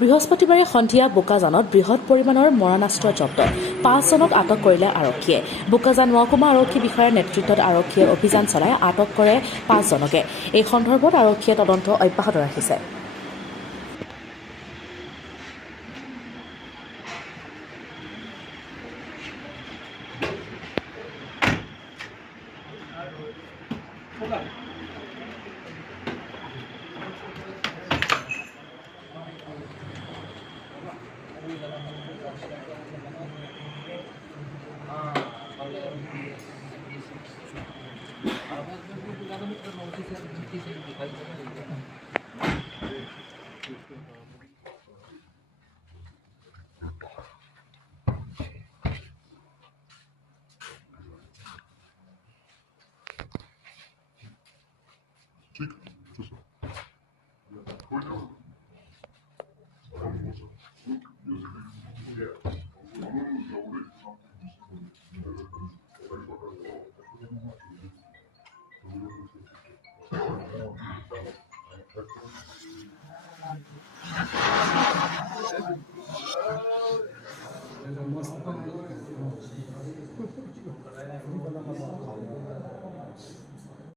বৃহস্পতিবাৰে সন্ধিয়া বোকাজানত বৃহৎ পৰিমাণৰ মৰণাস্ত্ৰ জব্দ 5 জনক আটক কৰিলে আৰক্ষীয়ে। বোকাজান মহকুমা আৰক্ষী বিষয়াৰ নেতৃত্বত আৰক্ষীয়ে অভিযান চলাই আটক কৰে 5 জনকে। এই সন্দৰ্ভত আৰক্ষীয়ে তদন্ত অব্যাহত ৰাখিছে।